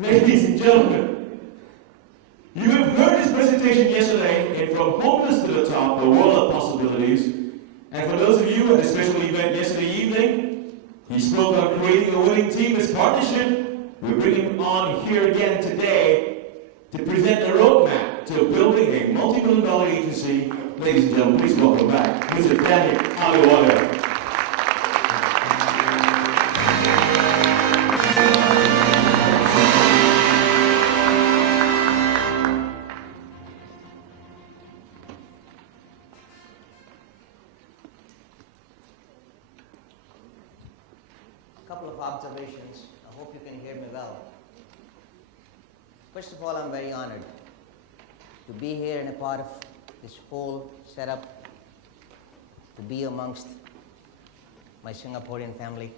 Ladies and gentlemen, you have heard his presentation yesterday in From Homeless to the Top, the World of Possibilities. And for those of you at the special event yesterday evening, he spoke on creating a winning team as partnership. We're bringing him on here again today to present a roadmap to building a multi-million-dollar agency. Ladies and gentlemen, please welcome back Mr. Dinesh Ahluwalia. Couple of observations. I hope you can hear me well. First of all, I'm very honored to be here and a part of this whole setup, to be amongst my Singaporean family.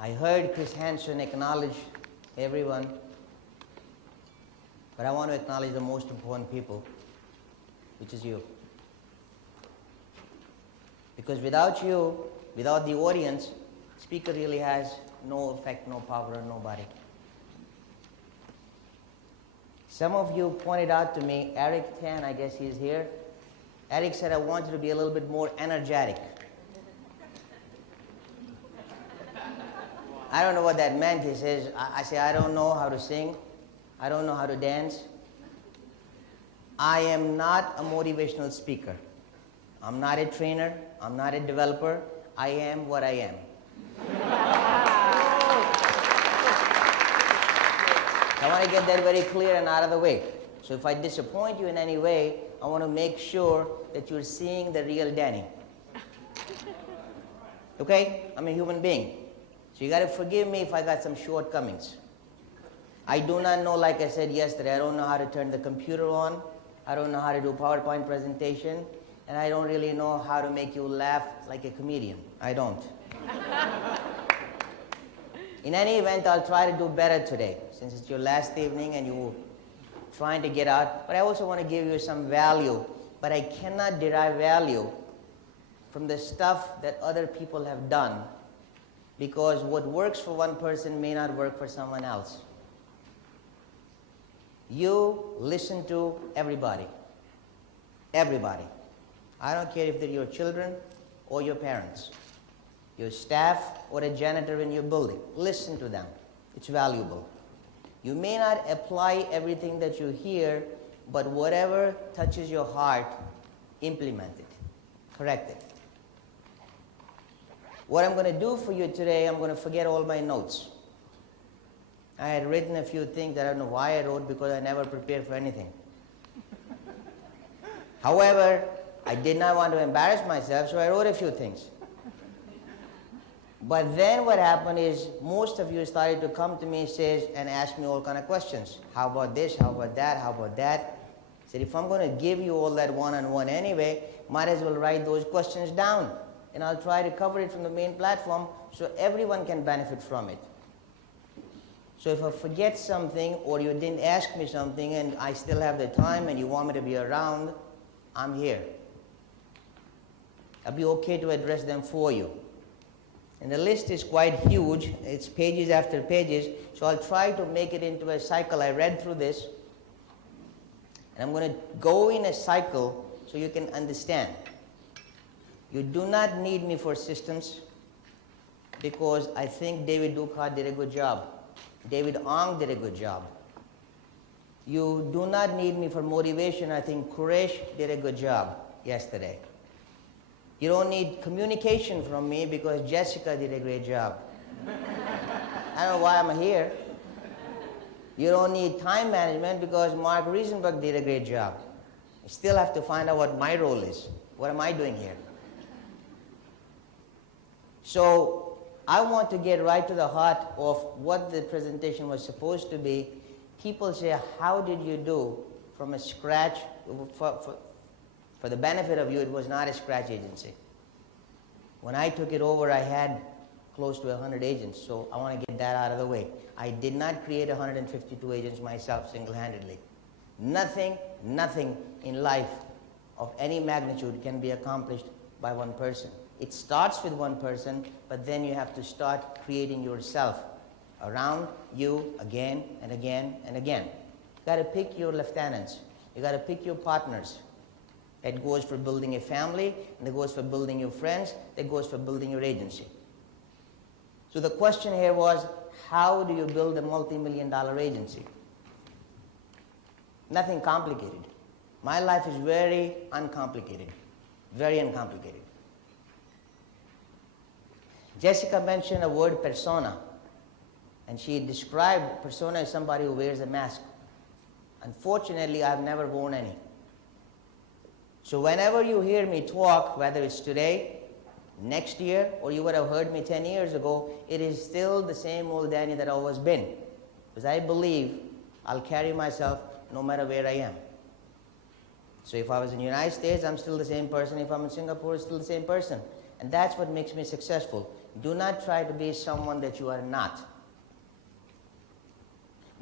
I heard Chris Hansen acknowledge everyone, but I want to acknowledge the most important people, which is you. Because without you, without the audience, speaker really has no effect, no power on nobody. Some of you pointed out to me, Eric Tan, I guess he's here. Eric said, I want you to be a little bit more energetic. I don't know what that meant. He says, I say, I don't know how to sing. I don't know how to dance. I am not a motivational speaker. I'm not a trainer. I'm not a developer. I am what I am. I want to get that very clear and out of the way. So if I disappoint you in any way, I want to make sure that you're seeing the real Danny. Okay? I'm a human being. So you got to forgive me if I got some shortcomings. I do not know, like I said yesterday, I don't know how to turn the computer on. I don't know how to do a PowerPoint presentation. And I don't really know how to make you laugh like a comedian. I don't. In any event, I'll try to do better today, since it's your last evening and you're trying to get out. But I also want to give you some value. But I cannot derive value from the stuff that other people have done, because what works for one person may not work for someone else. You listen to everybody. Everybody. I don't care if they're your children or your parents, your staff or a janitor in your building. Listen to them. It's valuable. You may not apply everything that you hear, but whatever touches your heart, implement it. Correct it. What I'm going to do for you today, I'm going to forget all my notes. I had written a few things. I don't know why I wrote, because I never prepared for anything. However, I did not want to embarrass myself, so I wrote a few things. But then what happened is most of you started to come to me and ask me all kind of questions. How about this? How about that? How about that? I said, if I'm going to give you all that one-on-one anyway, might as well write those questions down. And I'll try to cover it from the main platform so everyone can benefit from it. So if I forget something or you didn't ask me something and I still have the time and you want me to be around, I'm here. I'll be okay to address them for you. And the list is quite huge. It's pages after pages. So I'll try to make it into a cycle. I read through this. And I'm going to go in a cycle so you can understand. You do not need me for systems, because I think David Dukat did a good job. David Ong did a good job. You do not need me for motivation. I think Quresh did a good job yesterday. You don't need communication from me, because Jessica did a great job. I don't know why I'm here. You don't need time management, because Mark Riesenberg did a great job. I still have to find out what my role is. What am I doing here? So I want to get right to the heart of what the presentation was supposed to be. People say, how did you do from a scratch? For the benefit of you, it was not a scratch agency. When I took it over, I had close to 100 agents, so I want to get that out of the way. I did not create 152 agents myself single-handedly. Nothing in life of any magnitude can be accomplished by one person. It starts with one person, but then you have to start creating yourself around you again and again and again. You got to pick your lieutenants. You got to pick your partners. That goes for building a family, and that goes for building your friends, that goes for building your agency. So the question here was, how do you build a multi-million-dollar agency? Nothing complicated. My life is very uncomplicated. Very uncomplicated. Jessica mentioned a word persona, and she described persona as somebody who wears a mask. Unfortunately, I've never worn any. So whenever you hear me talk, whether it's today, next year, or you would have heard me 10 years ago, it is still the same old Danny that I've always been. Because I believe I'll carry myself no matter where I am. So if I was in the United States, I'm still the same person. If I'm in Singapore, I'm still the same person. And that's what makes me successful. Do not try to be someone that you are not.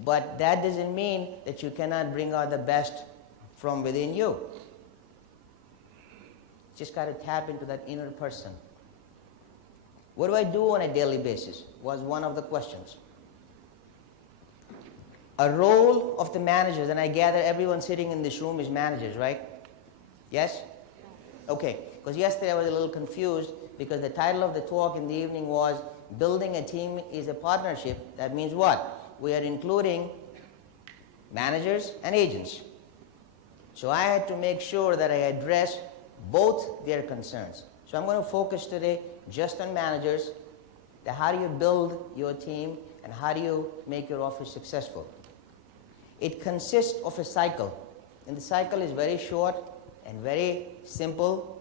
But that doesn't mean that you cannot bring out the best from within you. Just got to tap into that inner person. What do I do on a daily basis? Was one of the questions. A role of the managers, and I gather everyone sitting in this room is managers, right? Yes? Okay, because yesterday I was a little confused because the title of the talk in the evening was Building a Team is a Partnership. That means what? We are including managers and agents. So I had to make sure that I address both their concerns. So I'm going to focus today just on managers, how do you build your team and how do you make your office successful. It consists of a cycle, and the cycle is very short and very simple,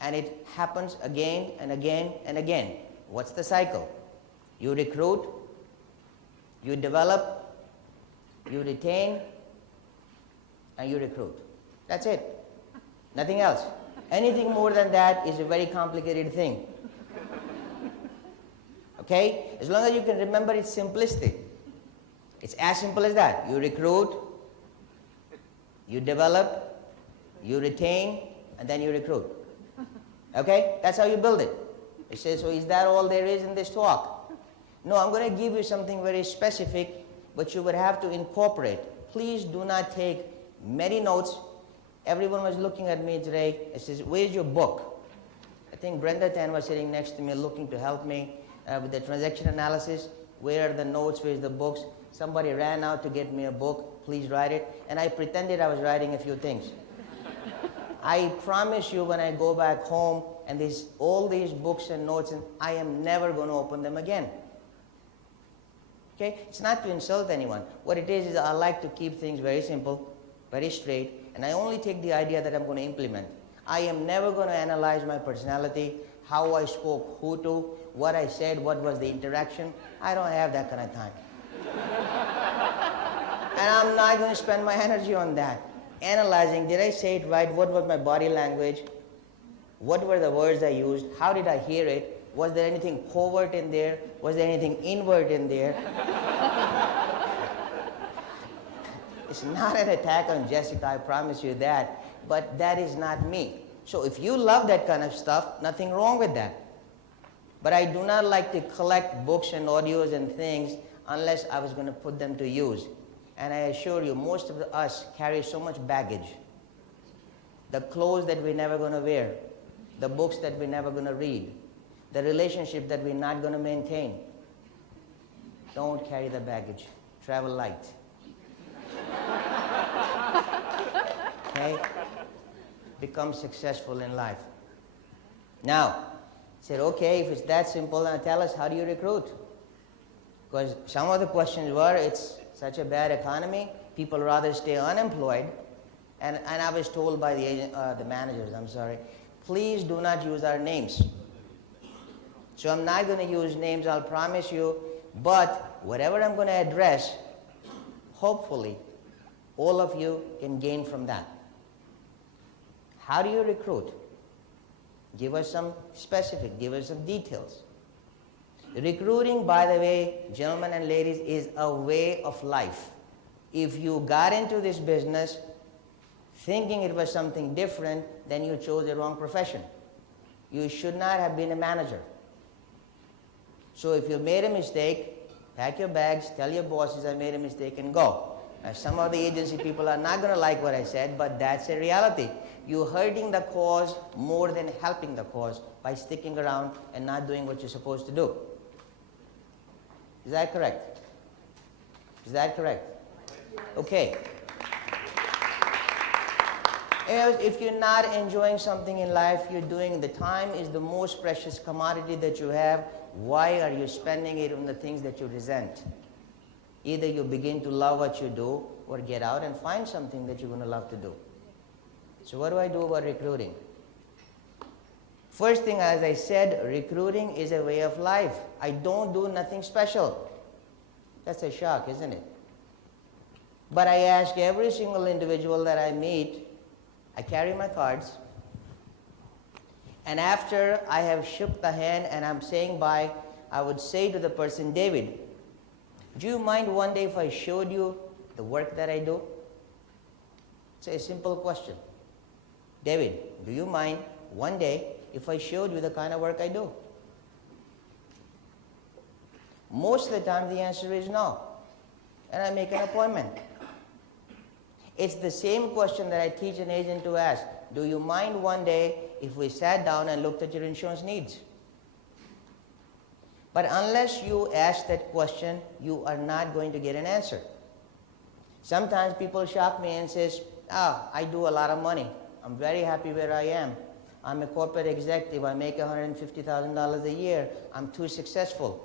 and it happens again and again and again. What's the cycle? You recruit, you develop, you retain, and you recruit. That's it. Nothing else. Anything more than that is a very complicated thing. Okay? As long as you can remember, it's simplistic. It's as simple as that. You recruit, you develop, you retain, and then you recruit. Okay? That's how you build it. You say, so is that all there is in this talk? No, I'm going to give you something very specific, but you would have to incorporate. Please do not take many notes. Everyone was looking at me today and says, where's your book? I think Brenda Tan was sitting next to me looking to help me with the transaction analysis. Where are the notes? Where's the books? Somebody ran out to get me a book. Please write it. And I pretended I was writing a few things. I promise you when I go back home and there's all these books and notes, and I am never going to open them again. Okay? It's not to insult anyone. What it is I like to keep things very simple, very straight, and I only take the idea that I'm going to implement. I am never going to analyze my personality, how I spoke, who to, what I said, what was the interaction. I don't have that kind of time. And I'm not going to spend my energy on that. Analyzing, did I say it right? What was my body language? What were the words I used? How did I hear it? Was there anything covert in there? Was there anything inward in there? It's not an attack on Jessica, I promise you that, but that is not me. So if you love that kind of stuff, nothing wrong with that. But I do not like to collect books and audios and things unless I was going to put them to use. And I assure you, most of us carry so much baggage. The clothes that we're never going to wear, the books that we're never going to read, the relationship that we're not going to maintain. Don't carry the baggage. Travel light. Okay? Become successful in life. Now, I said, okay, if it's that simple, now tell us, how do you recruit? Because some of the questions were, it's such a bad economy, people rather stay unemployed. And I was told by the managers, please do not use our names. So I'm not going to use names, I'll promise you, but whatever I'm going to address, hopefully, all of you can gain from that. How do you recruit? Give us some specific, give us some details. Recruiting, by the way, gentlemen and ladies, is a way of life. If you got into this business thinking it was something different, then you chose the wrong profession. You should not have been a manager. So if you made a mistake, pack your bags, tell your bosses I made a mistake and go. Now, some of the agency people are not going to like what I said, but that's a reality. You're hurting the cause more than helping the cause by sticking around and not doing what you're supposed to do. Is that correct? Is that correct? Okay. If you're not enjoying something in life, you're doing, the time is the most precious commodity that you have. Why are you spending it on the things that you resent? Either you begin to love what you do or get out and find something that you're going to love to do. So what do I do about recruiting? First thing, as I said, recruiting is a way of life. I don't do nothing special. That's a shock, isn't it? But I ask every single individual that I meet, I carry my cards, and after I have shook the hand and I'm saying bye, I would say to the person, David, do you mind one day if I showed you the work that I do? It's a simple question. David, do you mind one day if I showed you the kind of work I do? Most of the time the answer is no. And I make an appointment. It's the same question that I teach an agent to ask. Do you mind one day if we sat down and looked at your insurance needs? But unless you ask that question, you are not going to get an answer. Sometimes people shock me and says, I do a lot of money. I'm very happy where I am. I'm a corporate executive. I make $150,000 a year. I'm too successful.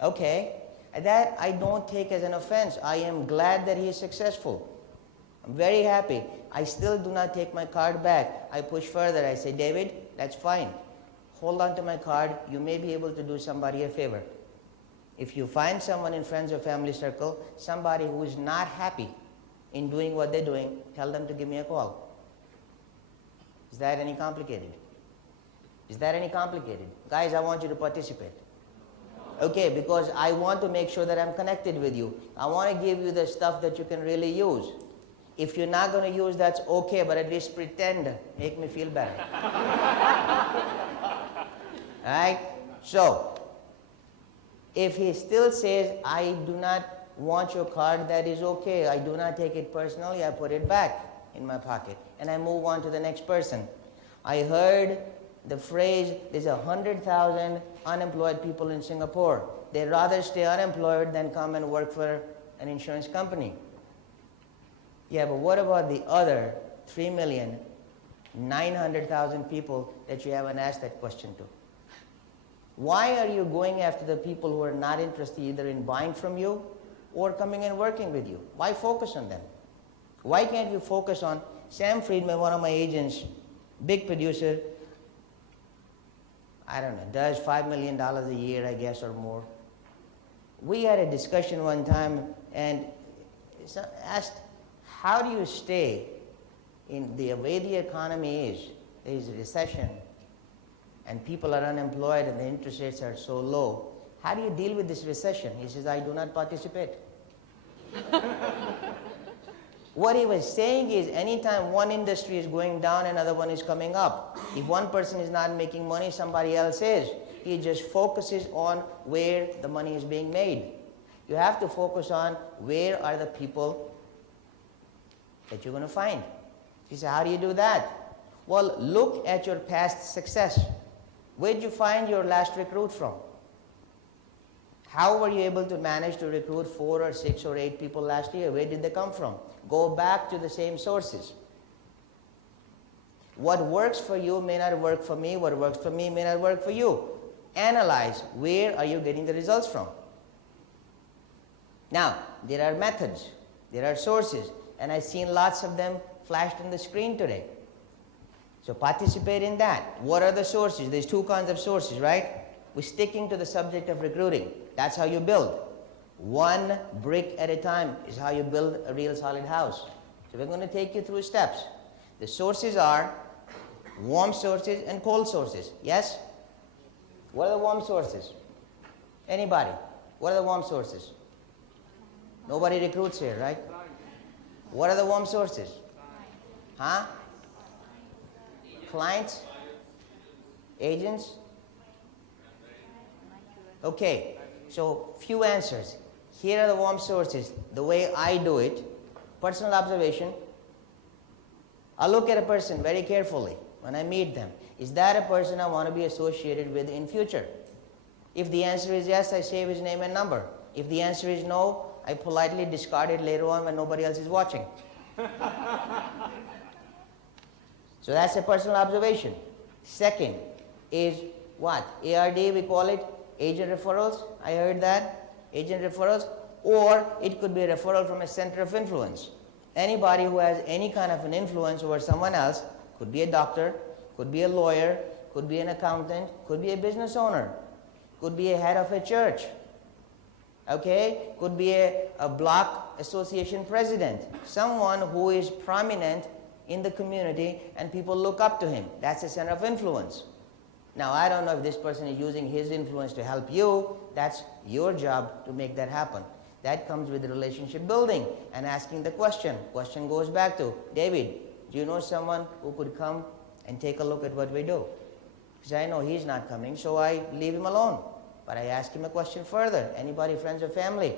Okay, that I don't take as an offense. I am glad that he is successful. I'm very happy. I still do not take my card back. I push further. I say, David, that's fine. Hold on to my card. You may be able to do somebody a favor. If you find someone in friends or family circle, somebody who is not happy in doing what they're doing, tell them to give me a call. Is that any complicated? Is that any complicated? Guys, I want you to participate. Okay, because I want to make sure that I'm connected with you. I want to give you the stuff that you can really use. If you're not going to use, that's okay, but at least pretend. Make me feel better. Alright? So, if he still says, I do not want your card, that is okay. I do not take it personally. I put it back in my pocket. And I move on to the next person. I heard the phrase, there's 100,000 unemployed people in Singapore. They'd rather stay unemployed than come and work for an insurance company. Yeah, but what about the other 3,900,000 people that you haven't asked that question to? Why are you going after the people who are not interested either in buying from you or coming and working with you? Why focus on them? Why can't you focus on Sam Friedman, one of my agents, big producer, I don't know, does $5 million a year, I guess, or more. We had a discussion one time and asked, how do you stay in the way the economy is? There is a recession and people are unemployed and the interest rates are so low. How do you deal with this recession? He says, I do not participate. What he was saying is, anytime one industry is going down, another one is coming up. If one person is not making money, somebody else is. He just focuses on where the money is being made. You have to focus on where are the people that you're going to find. He said, how do you do that? Well, look at your past success. Where did you find your last recruit from? How were you able to manage to recruit 4 or 6 or 8 people last year? Where did they come from? Go back to the same sources. What works for you may not work for me. What works for me may not work for you. Analyze where are you getting the results from. Now, there are methods, there are sources, and I've seen lots of them flashed on the screen today. So participate in that. What are the sources? There's 2 kinds of sources, right? We're sticking to the subject of recruiting. That's how you build. 1 brick at a time is how you build a real solid house. So we're going to take you through steps. The sources are warm sources and cold sources. Yes? What are the warm sources? Anybody? What are the warm sources? Nobody recruits here, right? What are the warm sources? Huh? Clients? Agents? Okay, so few answers. Here are the warm sources. The way I do it, personal observation. I look at a person very carefully when I meet them. Is that a person I want to be associated with in future? If the answer is yes, I save his name and number. If the answer is no, I politely discard it later on when nobody else is watching. So that's a personal observation. Second is what? ARD, we call it agent referrals. I heard that. Agent referrals. Or it could be a referral from a center of influence. Anybody who has any kind of an influence over someone else, could be a doctor, could be a lawyer, could be an accountant, could be a business owner, could be a head of a church, okay, could be a block association president, someone who is prominent in the community and people look up to him. That's a center of influence. Now, I don't know if this person is using his influence to help you. That's your job to make that happen. That comes with relationship building and asking the question. Question goes back to, David, do you know someone who could come and take a look at what we do? Because I know he's not coming, so I leave him alone. But I ask him a question further. Anybody, friends or family?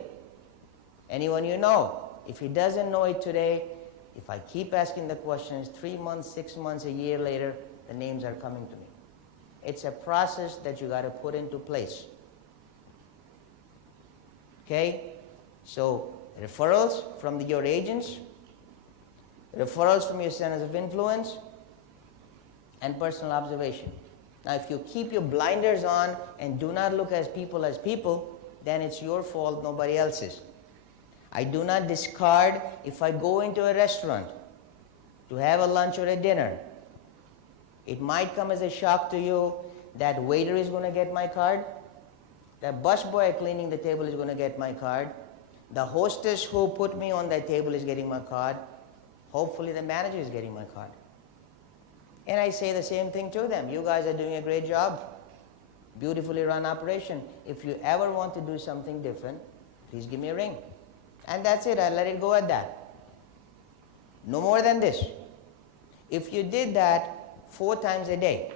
Anyone you know? If he doesn't know it today, if I keep asking the questions, 3 months, 6 months, a year later, the names are coming to me. It's a process that you got to put into place. Okay? So, referrals from your agents, referrals from your centers of influence, and personal observation. Now, if you keep your blinders on and do not look at people as people, then it's your fault, nobody else's. I do not discard if I go into a restaurant to have a lunch or a dinner. It might come as a shock to you that waiter is going to get my card, that busboy cleaning the table is going to get my card, the hostess who put me on that table is getting my card, hopefully the manager is getting my card. And I say the same thing to them. You guys are doing a great job. Beautifully run operation. If you ever want to do something different, please give me a ring. And that's it. I let it go at that. No more than this. If you did that 4 times a day,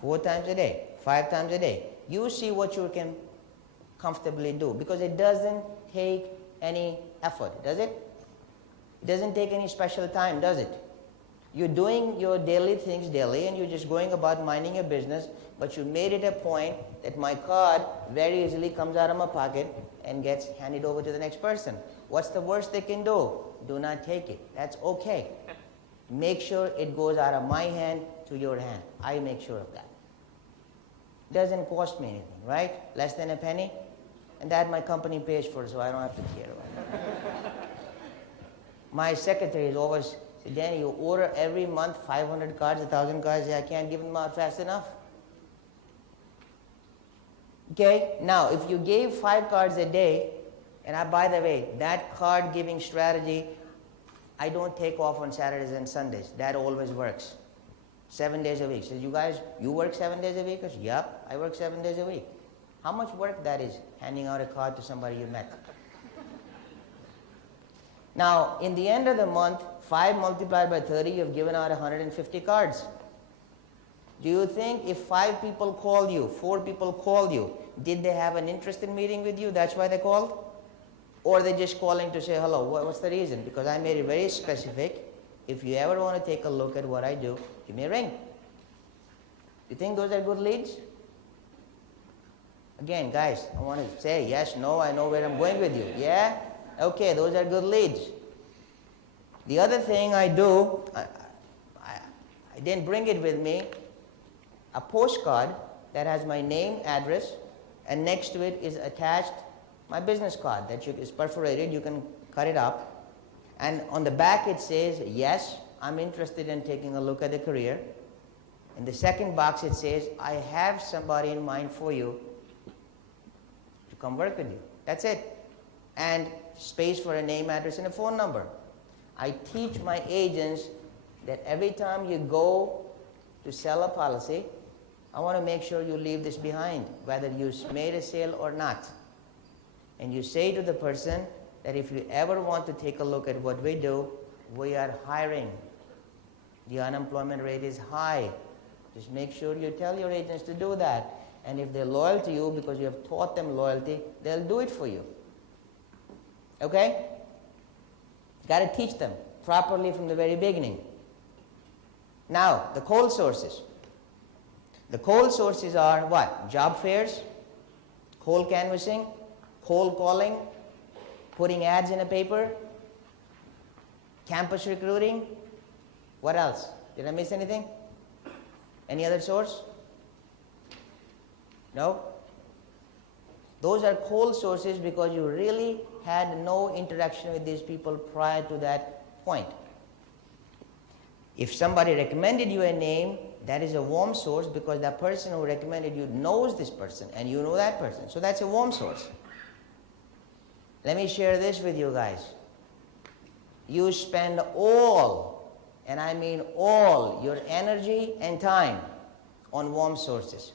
4 times a day, 5 times a day, you see what you can comfortably do. Because it doesn't take any effort, does it? It doesn't take any special time, does it? You're doing your daily things daily and you're just going about minding your business, but you made it a point that my card very easily comes out of my pocket and gets handed over to the next person. What's the worst they can do? Do not take it. That's okay. Make sure it goes out of my hand to your hand. I make sure of that. Doesn't cost me anything, right? Less than a penny. And that my company pays for, so I don't have to care about it. My secretary is always, Danny, you order every month 500 cards, 1,000 cards. I can't give them out fast enough. Okay? Now, if you gave 5 cards a day, and by the way, that card giving strategy, I don't take off on Saturdays and Sundays. That always works. 7 days a week. So you guys, you work 7 days a week? Yep, I work 7 days a week. How much work that is, handing out a card to somebody you met? Now, in the end of the month, 5 multiplied by 30, you've given out 150 cards. Do you think if 5 people call you, 4 people call you, did they have an interest in meeting with you? That's why they called? Or are they just calling to say hello? What's the reason? Because I made it very specific. If you ever want to take a look at what I do, give me a ring. You think those are good leads? Again, guys, I want to say yes, no, I know where I'm going with you. Yeah? Okay, those are good leads. The other thing I do, I didn't bring it with me, a postcard that has my name, address, and next to it is attached my business card that is perforated. You can cut it up. And on the back it says, yes, I'm interested in taking a look at the career. In the second box it says, I have somebody in mind for you to come work with you. That's it. And space for a name, address, and a phone number. I teach my agents that every time you go to sell a policy, I want to make sure you leave this behind, whether you made a sale or not. And you say to the person that if you ever want to take a look at what we do, we are hiring. The unemployment rate is high. Just make sure you tell your agents to do that. And if they're loyal to you because you have taught them loyalty, they'll do it for you. Okay? Got to teach them properly from the very beginning. Now, the cold sources. The cold sources are what? Job fairs, cold canvassing, cold calling, putting ads in a paper, campus recruiting. What else? Did I miss anything? Any other source? No? Those are cold sources because you really had no interaction with these people prior to that point. If somebody recommended you a name, that is a warm source because that person who recommended you knows this person and you know that person. So that's a warm source. Let me share this with you guys. You spend all, and I mean all, your energy and time on warm sources.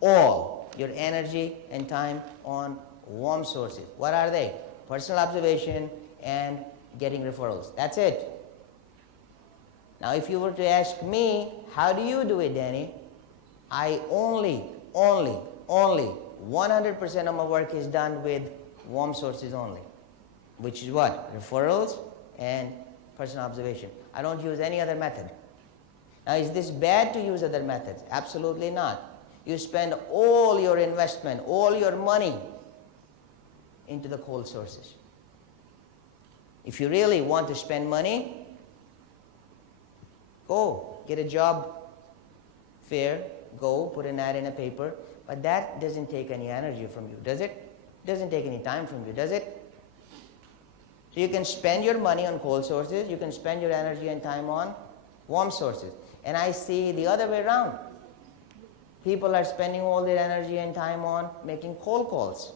All your energy and time on warm sources. What are they? Personal observation and getting referrals. That's it. Now, if you were to ask me, how do you do it, Danny? I only 100% of my work is done with warm sources only, which is what? Referrals and personal observation. I don't use any other method. Now, is this bad to use other methods? Absolutely not. You spend all your investment, all your money into the cold sources. If you really want to spend money, go get a job fair, go put an ad in a paper, but that doesn't take any energy from you, does it? Doesn't take any time from you, does it? So you can spend your money on cold sources, you can spend your energy and time on warm sources. And I see the other way around. People are spending all their energy and time on making cold calls.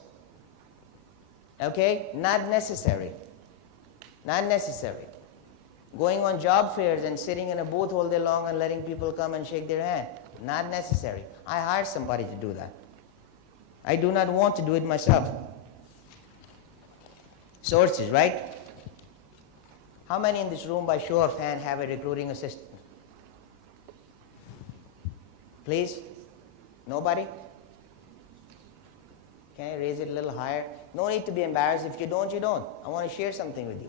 Okay? Not necessary. Not necessary. Going on job fairs and sitting in a booth all day long and letting people come and shake their hand. Not necessary. I hired somebody to do that. I do not want to do it myself. Sources, right? How many in this room by show of hand have a recruiting assistant? Please? Nobody? Can I raise it a little higher? No need to be embarrassed. If you don't, you don't. I want to share something with you.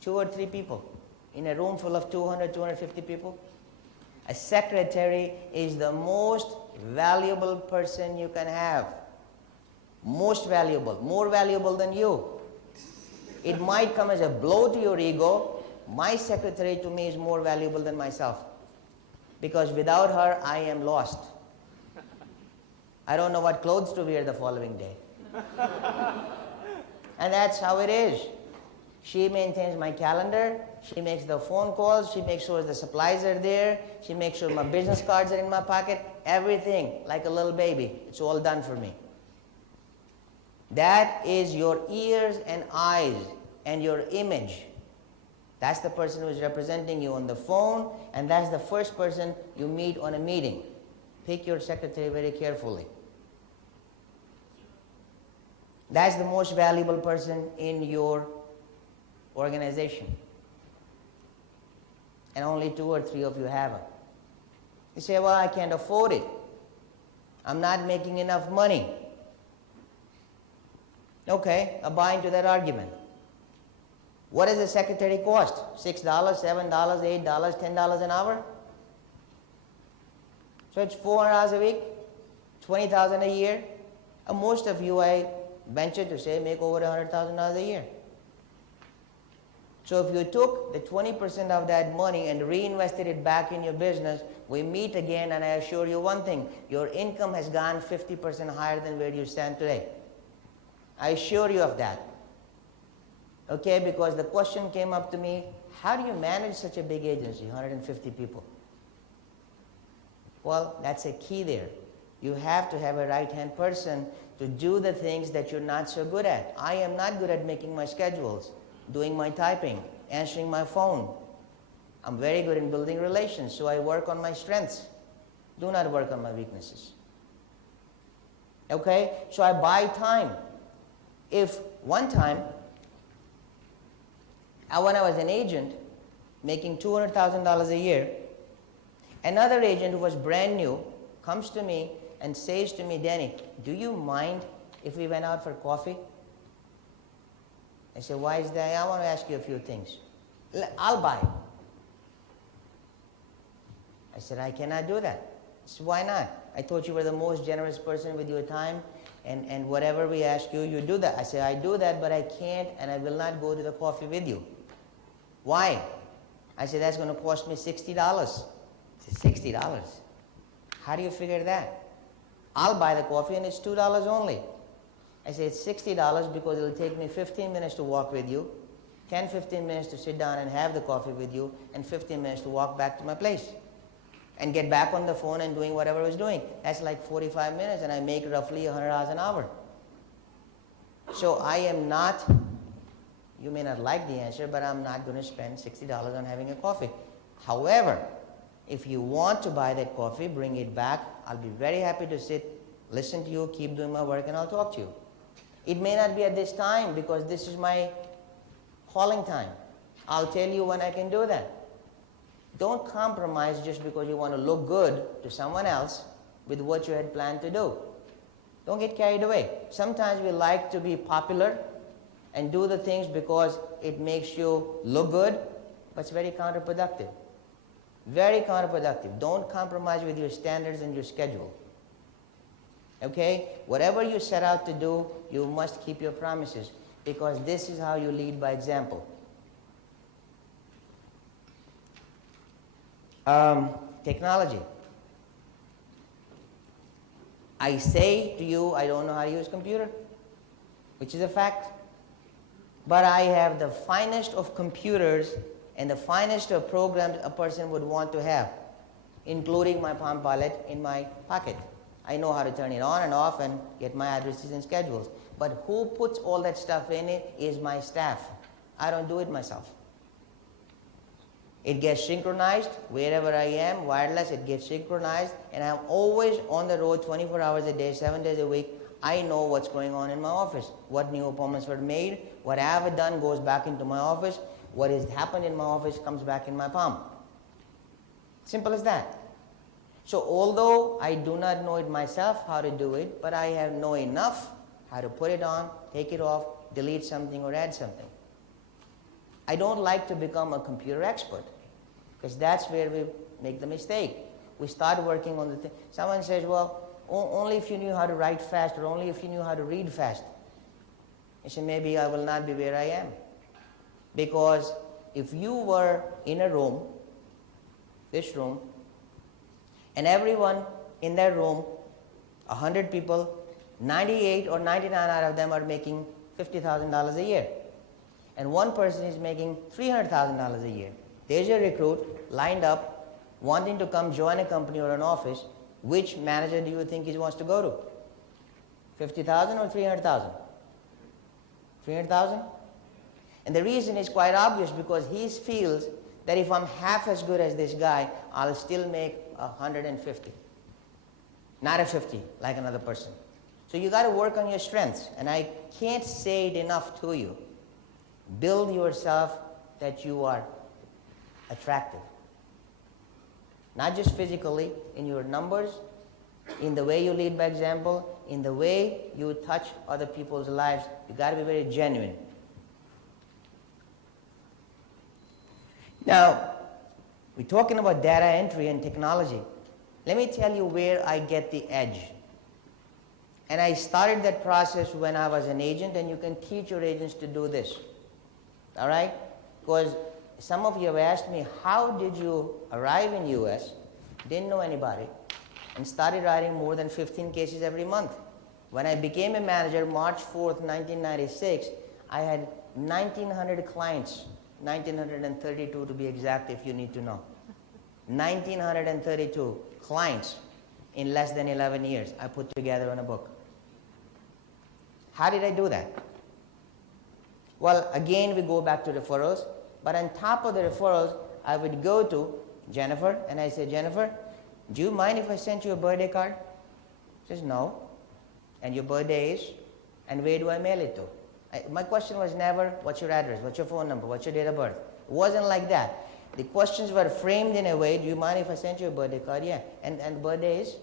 2 or 3 people in a room full of 200, 250 people. A secretary is the most valuable person you can have. Most valuable. More valuable than you. It might come as a blow to your ego. My secretary to me is more valuable than myself. Because without her, I am lost. I don't know what clothes to wear the following day. And that's how it is. She maintains my calendar, she makes the phone calls, she makes sure the supplies are there, she makes sure my business cards are in my pocket, everything, like a little baby. It's all done for me. That is your ears and eyes and your image. That's the person who is representing you on the phone, and that's the first person you meet on a meeting. Pick your secretary very carefully. That's the most valuable person in your organization. And only 2 or 3 of you have it. You say, well, I can't afford it. I'm not making enough money. Okay, I'll buy into that argument. What does a secretary cost? $6, $7, $8, $10 an hour? So it's 4 hours a week, $20,000 a year. And most of you, I venture to say, make over $100,000 a year. So if you took the 20% of that money and reinvested it back in your business, we meet again, and I assure you one thing, your income has gone 50% higher than where you stand today. I assure you of that. Okay, because the question came up to me, how do you manage such a big agency, 150 people? Well, that's a key there. You have to have a right-hand person to do the things that you're not so good at. I am not good at making my schedules, doing my typing, answering my phone. I'm very good in building relations, so I work on my strengths. Do not work on my weaknesses. Okay? So I buy time. If one time, when I was an agent, making $200,000 a year, Another agent who was brand new comes to me and says to me, Danny, do you mind if we went out for coffee? I said, why is that? I want to ask you a few things. I'll buy. I said, I cannot do that. I said, why not? I thought you were the most generous person with your time, and whatever we ask you, you do that. I said, I do that, but I can't, and I will not go to the coffee with you. Why? I said, that's going to cost me $60. I said, $60? How do you figure that? I'll buy the coffee, and it's $2 only. I said, it's $60 because it'll take me 15 minutes to walk with you, 10, 15 minutes to sit down and have the coffee with you, and 15 minutes to walk back to my place and get back on the phone and doing whatever I was doing. That's like 45 minutes, and I make roughly $100 an hour. So I am not, you may not like the answer, but I'm not going to spend $60 on having a coffee. However, if you want to buy that coffee, bring it back. I'll be very happy to sit, listen to you, keep doing my work, and I'll talk to you. It may not be at this time because this is my calling time. I'll tell you when I can do that. Don't compromise just because you want to look good to someone else with what you had planned to do. Don't get carried away. Sometimes we like to be popular and do the things because it makes you look good, but it's very counterproductive. Very counterproductive. Don't compromise with your standards and your schedule. Okay? Whatever you set out to do, you must keep your promises because this is how you lead by example. Technology. I say to you, I don't know how to use a computer, which is a fact. But I have the finest of computers and the finest of programs a person would want to have, including my Palm Pilot in my pocket. I know how to turn it on and off and get my addresses and schedules. But who puts all that stuff in it is my staff. I don't do it myself. It gets synchronized wherever I am, wireless, it gets synchronized, and I'm always on the road 24 hours a day, 7 days a week. I know what's going on in my office, what new appointments were made, what I have done goes back into my office, what has happened in my office comes back in my palm. Simple as that. So although I do not know it myself how to do it, but I know enough how to put it on, take it off, delete something or add something. I don't like to become a computer expert because that's where we make the mistake. We start working on the thing. Someone says, well, only if you knew how to write fast or only if you knew how to read fast. I say, maybe I will not be where I am. Because if you were in a room, this room, and everyone in that room, 100 people, 98 or 99 out of them are making $50,000 a year. And one person is making $300,000 a year. There's a recruit lined up, wanting to come join a company or an office. Which manager do you think he wants to go to? 50,000 or 300,000? 300,000? And the reason is quite obvious because he feels that if I'm half as good as this guy, I'll still make 150. Not a 50 like another person. So you got to work on your strengths. And I can't say it enough to you. Build yourself that you are attractive. Not just physically, in your numbers, in the way you lead by example, in the way you touch other people's lives. You got to be very genuine. Now, we're talking about data entry and technology. Let me tell you where I get the edge. And I started that process when I was an agent, and you can teach your agents to do this. All right? Because some of you have asked me, how did you arrive in US, didn't know anybody, and started writing more than 15 cases every month? When I became a manager, March 4th, 1996, I had 1,900 clients, 1,932 to be exact if you need to know. 1,932 clients in less than 11 years I put together on a book. How did I do that? Well, again, we go back to referrals. But on top of the referrals, I would go to Jennifer, and I say, Jennifer, do you mind if I sent you a birthday card? She says, no. And your birthday is? And where do I mail it to? My question was never, what's your address? What's your phone number? What's your date of birth? It wasn't like that. The questions were framed in a way, do you mind if I send you a birthday card? Yeah. And birthday is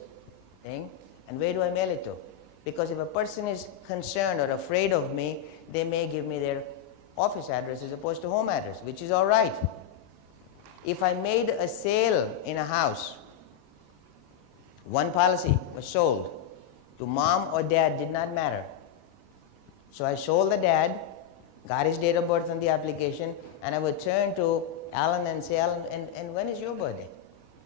thing. And where do I mail it to? Because if a person is concerned or afraid of me, they may give me their office address as opposed to home address, which is all right. If I made a sale in a house, one policy was sold. To mom or dad did not matter. So I sold the dad, got his date of birth on the application, and I would turn to Alan and say, Alan, and when is your birthday?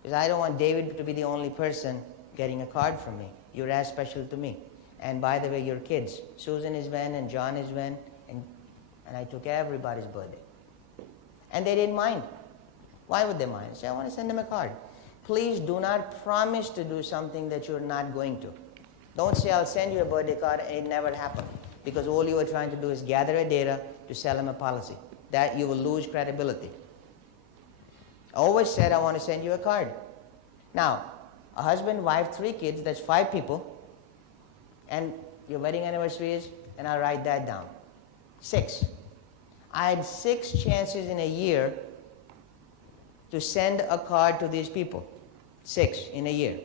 Because I don't want David to be the only person getting a card from me. You're as special to me. And by the way, your kids, Susan is when, and John is when, and I took everybody's birthday. And they didn't mind. Why would they mind? I said, I want to send them a card. Please do not promise to do something that you're not going to. Don't say, I'll send you a birthday card, and it never happened. Because all you are trying to do is gather a data to sell them a policy. That you will lose credibility. I always said, I want to send you a card. Now, a husband, wife, 3 kids, that's 5 people. And your wedding anniversary is, and I'll write that down. 6. I had 6 chances in a year to send a card to these people. 6 in a year.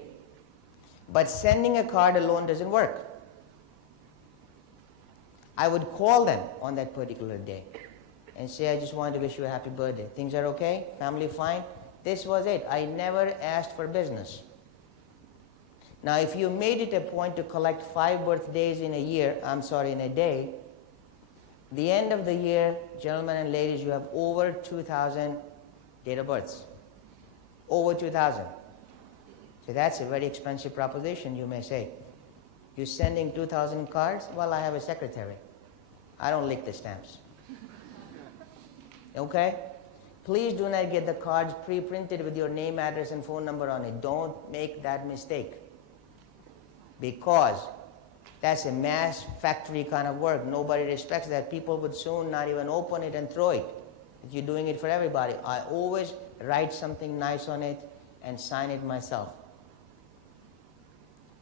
But sending a card alone doesn't work. I would call them on that particular day and say, I just wanted to wish you a happy birthday. Things are okay? Family fine? This was it. I never asked for business. Now, if you made it a point to collect 5 birthdays in a year, in a day, the end of the year, gentlemen and ladies, you have over 2,000 date of births. Over 2,000. So that's a very expensive proposition, you may say. You're sending 2,000 cards? Well, I have a secretary. I don't lick the stamps. Okay? Please do not get the cards pre-printed with your name, address, and phone number on it. Don't make that mistake. Because that's a mass factory kind of work. Nobody respects that. People would soon not even open it and throw it. If you're doing it for everybody. I always write something nice on it and sign it myself.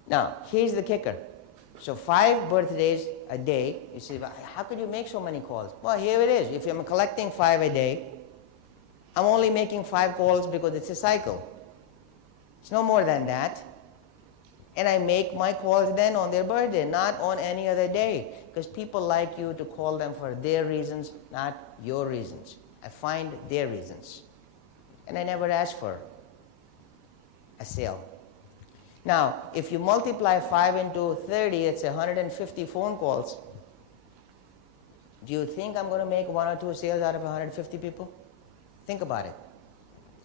Now, here's the kicker. So 5 birthdays a day. You say, well, how could you make so many calls? Well, here it is. If I'm collecting 5 a day, I'm only making 5 calls because it's a cycle. It's no more than that. And I make my calls then on their birthday, not on any other day. Because people like you to call them for their reasons, not your reasons. I find their reasons. And I never ask for a sale. Now, if you multiply 5 into 30, it's 150 phone calls. Do you think I'm going to make 1 or 2 sales out of 150 people? Think about it.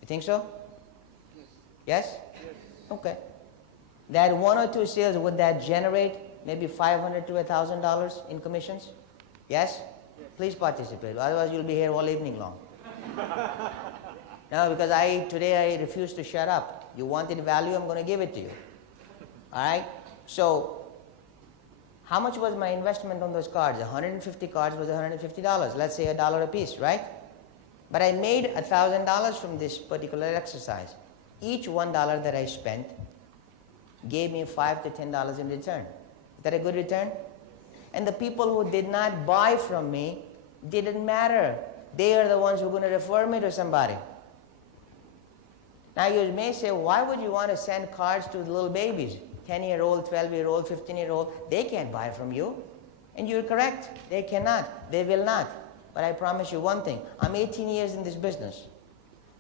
You think so? Yes? Yes? Okay. That 1 or 2 sales, would that generate maybe $500 to $1,000 in commissions? Yes? Please participate. Otherwise, you'll be here all evening long. No, because today I refuse to shut up. You wanted value, I'm going to give it to you. All right? So, how much was my investment on those cards? 150 cards was $150. Let's say $1 a piece, right? But I made $1,000 from this particular exercise. Each $1 that I spent gave me $5 to $10 in return. Is that a good return? And the people who did not buy from me didn't matter. They are the ones who are going to refer me to somebody. Now you may say, why would you want to send cards to little babies? 10-year-old, 12-year-old, 15-year-old, they can't buy from you. And you're correct. They cannot. They will not. But I promise you one thing. I'm 18 years in this business.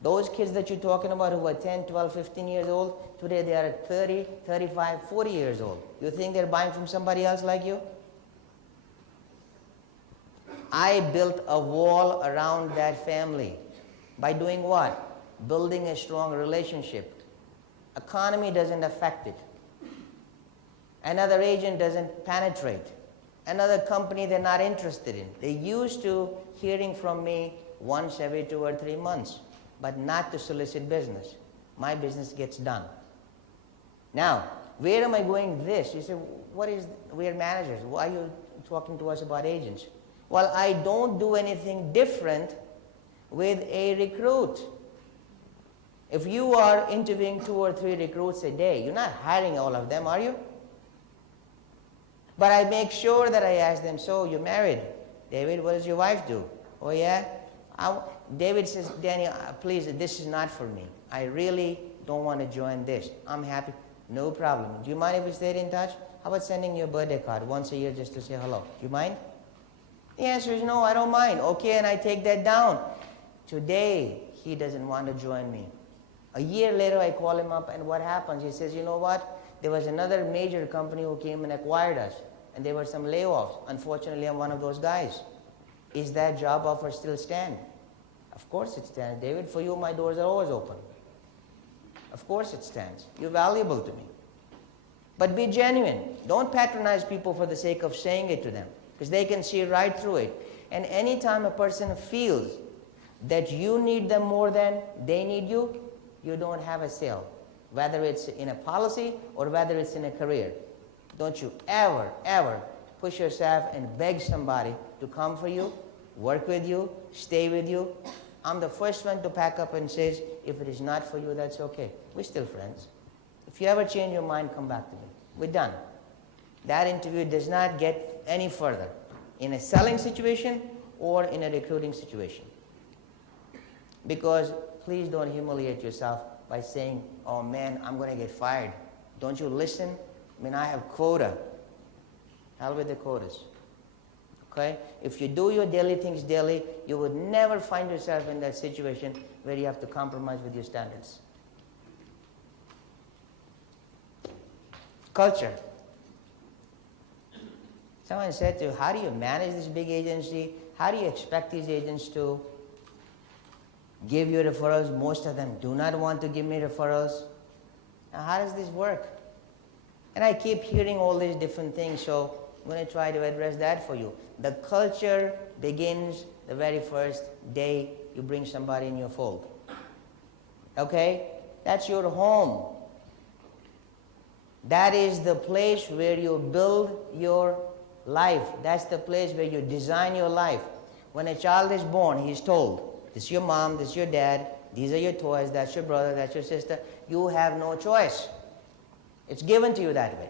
Those kids that you're talking about who are 10, 12, 15 years old, today they are 30, 35, 40 years old. You think they're buying from somebody else like you? I built a wall around that family. By doing what? Building a strong relationship. Economy doesn't affect it. Another agent doesn't penetrate. Another company they're not interested in. They're used to hearing from me once every 2 or 3 months, but not to solicit business. My business gets done. Now, where am I going this? You say, we're managers. Why are you talking to us about agents? Well, I don't do anything different with a recruit. If you are interviewing 2 or 3 recruits a day, you're not hiring all of them, are you? But I make sure that I ask them, so you're married. David, what does your wife do? Oh yeah? David says, Danny, please, this is not for me. I really don't want to join this. I'm happy. No problem. Do you mind if we stay in touch? How about sending you a birthday card once a year just to say hello? Do you mind? The answer is no, I don't mind. Okay, and I take that down. Today, he doesn't want to join me. A year later, I call him up, and what happens? He says, you know what? There was another major company who came and acquired us, and there were some layoffs. Unfortunately, I'm one of those guys. Is that job offer still stand? Of course it stands, David. For you, my doors are always open. Of course it stands. You're valuable to me. But be genuine. Don't patronize people for the sake of saying it to them, because they can see right through it. And anytime a person feels that you need them more than they need you, you don't have a sale. Whether it's in a policy or whether it's in a career. Don't you ever, ever push yourself and beg somebody to come for you, work with you, stay with you. I'm the first one to pack up and say, if it is not for you, that's okay. We're still friends. If you ever change your mind, come back to me. We're done. That interview does not get any further in a selling situation or in a recruiting situation. Because please don't humiliate yourself by saying, oh man, I'm going to get fired. Don't you listen? I mean, I have quota. Hell with the quotas. Okay? If you do your daily things daily, you would never find yourself in that situation where you have to compromise with your standards. Culture. Someone said to you, how do you manage this big agency? How do you expect these agents to give you referrals? Most of them do not want to give me referrals. Now, how does this work? And I keep hearing all these different things, so I'm going to try to address that for you. The culture begins the very first day you bring somebody in your fold. Okay? That's your home. That is the place where you build your life. That's the place where you design your life. When a child is born, he's told, this is your mom, this is your dad, these are your toys, that's your brother, that's your sister. You have no choice. It's given to you that way.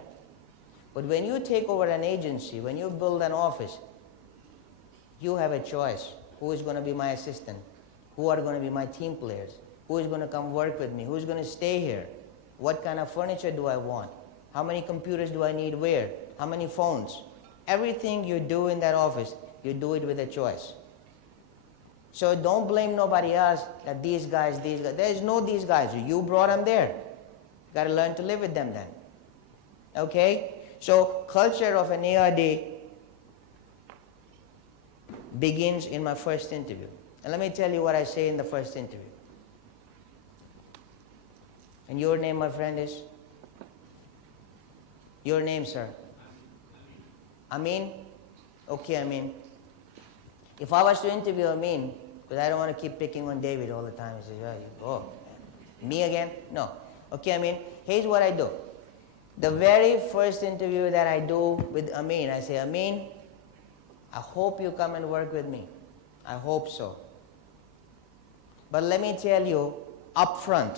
But when you take over an agency, when you build an office, you have a choice. Who is going to be my assistant? Who are going to be my team players? Who is going to come work with me? Who is going to stay here? What kind of furniture do I want? How many computers do I need where? How many phones? Everything you do in that office, you do it with a choice. So don't blame nobody else that these guys. There is no these guys. You brought them there. You got to learn to live with them then. Okay? So culture of an ARD begins in my first interview. And let me tell you what I say in the first interview. And your name, my friend, is? Your name, sir? Amin? Okay, Amin. If I was to interview Amin, because I don't want to keep picking on David all the time. He says, oh, me again? No. Okay, Amin, here's what I do. The very first interview that I do with Amin, I say, Amin, I hope you come and work with me. I hope so. But let me tell you up front,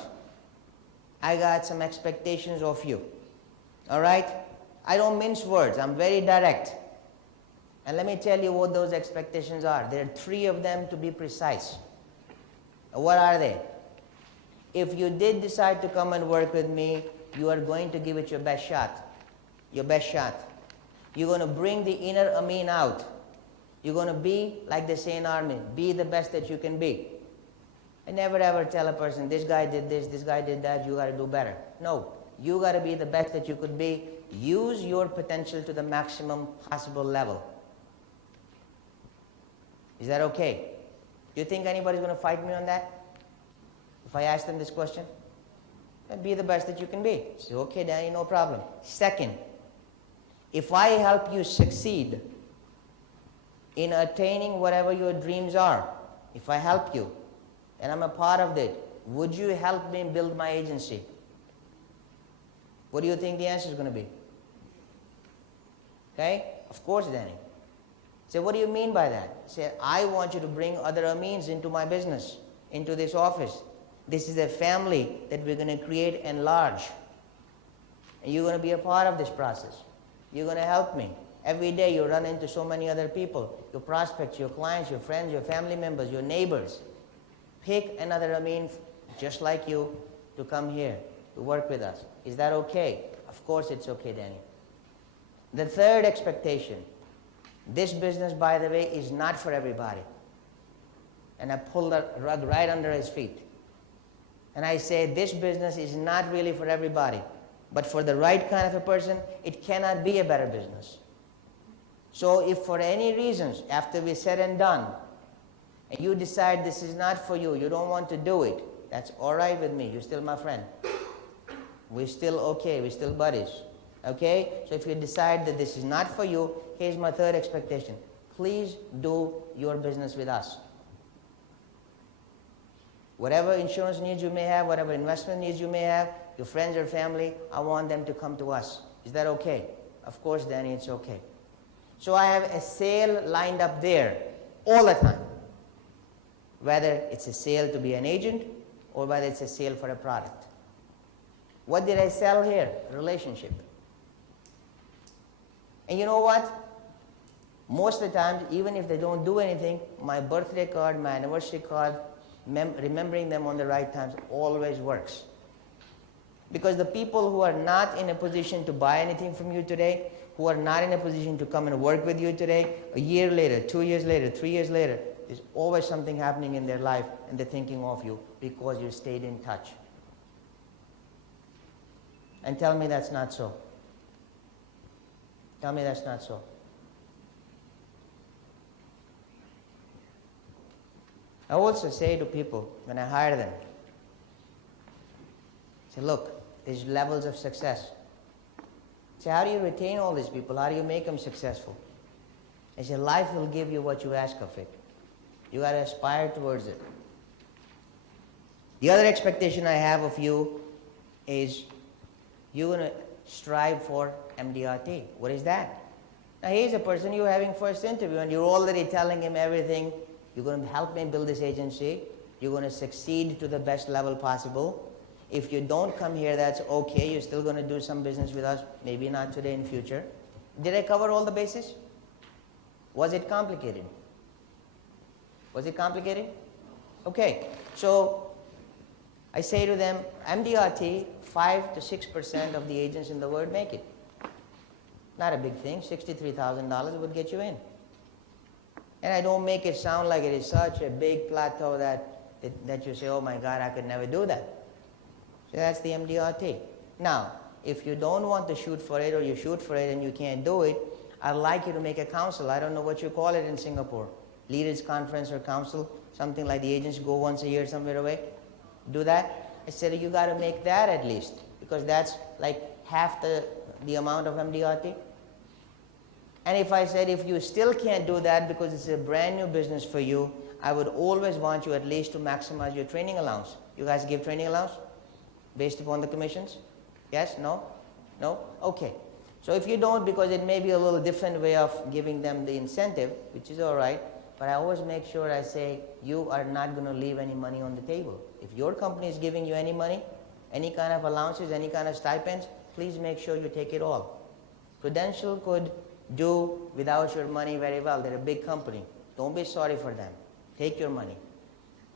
I got some expectations of you. All right? I don't mince words. I'm very direct. And let me tell you what those expectations are. There are 3 of them to be precise. What are they? If you did decide to come and work with me, you are going to give it your best shot. Your best shot. You're going to bring the inner Amin out. You're going to be, like they say in Army, be the best that you can be. I never ever tell a person, this guy did this guy did that, you got to do better. No. You got to be the best that you could be. Use your potential to the maximum possible level. Is that okay? Do you think anybody's going to fight me on that? If I ask them this question? Be the best that you can be. Say, okay, Danny, no problem. Second, if I help you succeed in attaining whatever your dreams are, if I help you, and I'm a part of it, would you help me build my agency? What do you think the answer is going to be? Okay? Of course, Danny. Say, what do you mean by that? Say, I want you to bring other Amins into my business, into this office. This is a family that we're going to create and enlarge. And you're going to be a part of this process. You're going to help me. Every day you run into so many other people, your prospects, your clients, your friends, your family members, your neighbors. Pick another Amin just like you to come here to work with us. Is that okay? Of course it's okay, Danny. The third expectation, this business, by the way, is not for everybody. And I pull the rug right under his feet. And I say, this business is not really for everybody, but for the right kind of a person, it cannot be a better business. So if for any reasons, after we said and done, and you decide this is not for you, you don't want to do it, that's all right with me. You're still my friend. We're still okay. We're still buddies. Okay? So if you decide that this is not for you, here's my third expectation. Please do your business with us. Whatever insurance needs you may have, whatever investment needs you may have, your friends or family, I want them to come to us. Is that okay? Of course, Danny, it's okay. So I have a sale lined up there all the time. Whether it's a sale to be an agent or whether it's a sale for a product. What did I sell here? A relationship. And you know what? Most of the times, even if they don't do anything, my birthday card, my anniversary card, remembering them on the right times always works. Because the people who are not in a position to buy anything from you today, who are not in a position to come and work with you today, a year later, 2 years later, 3 years later, there's always something happening in their life and they're thinking of you because you stayed in touch. And tell me that's not so. Tell me that's not so. I also say to people when I hire them, I say, look, there's levels of success. I say, how do you retain all these people? How do you make them successful? I say, life will give you what you ask of it. You got to aspire towards it. The other expectation I have of you is you're going to strive for MDRT. What is that? Now here's a person you're having first interview and you're already telling him everything. You're going to help me build this agency. You're going to succeed to the best level possible. If you don't come here, that's okay. You're still going to do some business with us. Maybe not today, in future. Did I cover all the bases? Was it complicated? Was it complicated? Okay. So I say to them, MDRT, 5 to 6% of the agents in the world make it. Not a big thing. $63,000 would get you in. And I don't make it sound like it is such a big plateau that you say, oh my God, I could never do that. So that's the MDRT. Now, if you don't want to shoot for it or you shoot for it and you can't do it, I'd like you to make a council. I don't know what you call it in Singapore. Leaders conference or council, something like the agents go once a year somewhere away. Do that. I said, you got to make that at least because that's like half the amount of MDRT. And if I said, if you still can't do that because it's a brand new business for you, I would always want you at least to maximize your training allowance. You guys give training allowance based upon the commissions? Yes? No? No? Okay. So if you don't, because it may be a little different way of giving them the incentive, which is all right, but I always make sure I say, you are not going to leave any money on the table. If your company is giving you any money, any kind of allowances, any kind of stipends, please make sure you take it all. Prudential could do without your money very well. They're a big company. Don't be sorry for them. Take your money.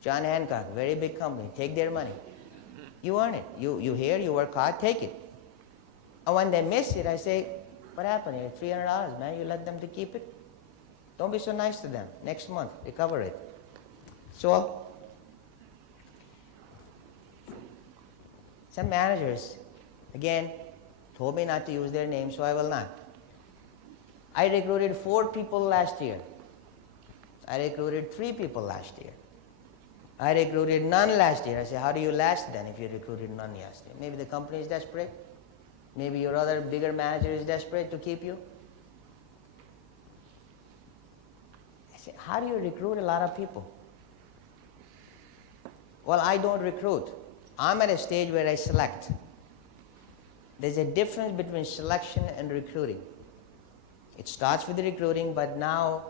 John Hancock, very big company. Take their money. You earn it. You here, you work hard, take it. And when they miss it, I say, what happened? You had $300, man. You let them to keep it? Don't be so nice to them. Next month, recover it. So, some managers, again, told me not to use their name, so I will not. I recruited 4 people last year. I recruited 3 people last year. I recruited none last year. I said, how do you last then if you recruited none last year? Maybe the company is desperate. Maybe your other bigger manager is desperate to keep you. I said, how do you recruit a lot of people? Well, I don't recruit. I'm at a stage where I select. There's a difference between selection and recruiting. It starts with the recruiting, but now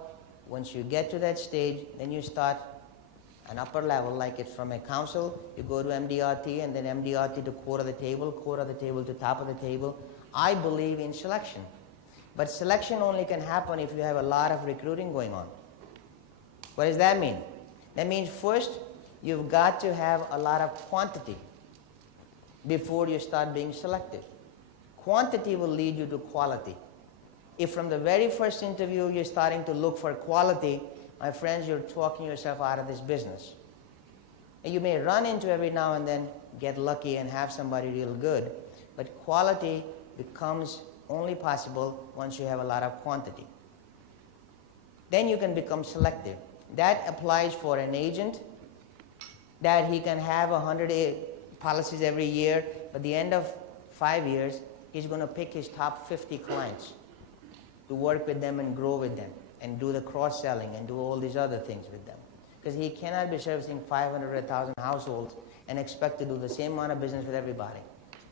once you get to that stage, then you start an upper level, like it's from a council, you go to MDRT, and then MDRT to core of the table to top of the table. I believe in selection. But selection only can happen if you have a lot of recruiting going on. What does that mean? That means first, you've got to have a lot of quantity before you start being selective. Quantity will lead you to quality. If from the very first interview you're starting to look for quality, my friends, you're talking yourself out of this business. And you may run into every now and then, get lucky and have somebody real good, but quality becomes only possible once you have a lot of quantity. Then you can become selective. That applies for an agent, that he can have 100 policies every year, but at the end of 5 years, he's going to pick his top 50 clients to work with them and grow with them and do the cross-selling and do all these other things with them. Because he cannot be servicing 500 or 1,000 households and expect to do the same amount of business with everybody.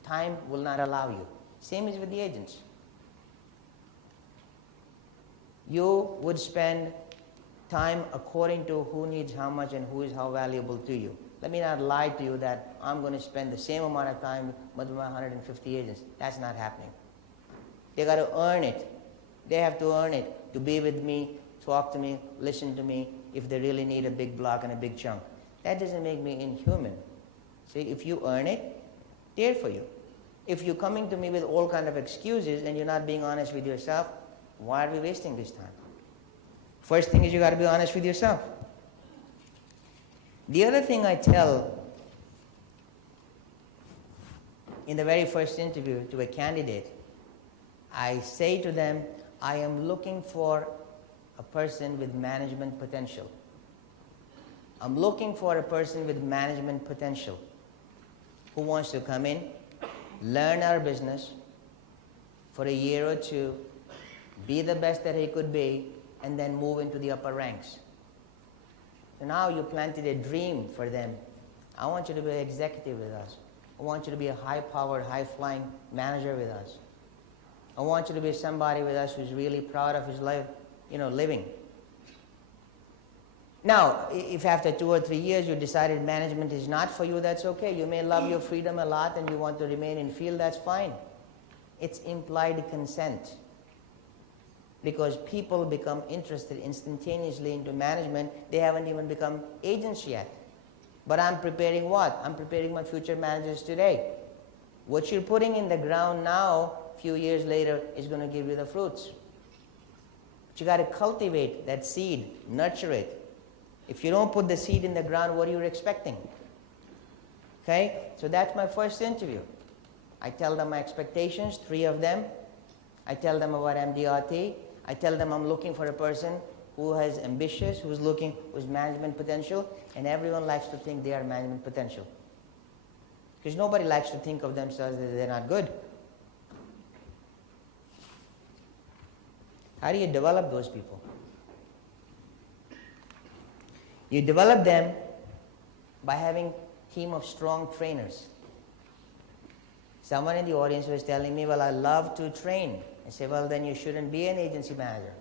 Time will not allow you. Same is with the agents. You would spend time according to who needs how much and who is how valuable to you. Let me not lie to you that I'm going to spend the same amount of time with my 150 agents. That's not happening. They got to earn it. They have to earn it to be with me, talk to me, listen to me if they really need a big block and a big chunk. That doesn't make me inhuman. See, if you earn it, there for you. If you're coming to me with all kind of excuses and you're not being honest with yourself, why are we wasting this time? First thing is you got to be honest with yourself. The other thing I tell in the very first interview to a candidate, I say to them, I am looking for a person with management potential. I'm looking for a person with management potential who wants to come in, learn our business for a year or two, be the best that he could be, and then move into the upper ranks. So now you planted a dream for them. I want you to be an executive with us. I want you to be a high-powered, high-flying manager with us. I want you to be somebody with us who's really proud of his life, living. Now, if after 2 or 3 years you decided management is not for you, that's okay. You may love your freedom a lot and you want to remain in field, that's fine. It's implied consent. Because people become interested instantaneously into management. They haven't even become agents yet. But I'm preparing what? I'm preparing my future managers today. What you're putting in the ground now, a few years later, is going to give you the fruits. But you got to cultivate that seed, nurture it. If you don't put the seed in the ground, what are you expecting? Okay? So that's my first interview. I tell them my expectations, 3 of them. I tell them about MDRT. I tell them I'm looking for a person who is ambitious, who's management potential, and everyone likes to think they are management potential. Because nobody likes to think of themselves that they're not good. How do you develop those people? You develop them by having a team of strong trainers. Someone in the audience was telling me, well, I love to train. I say, well, then you shouldn't be an agency manager.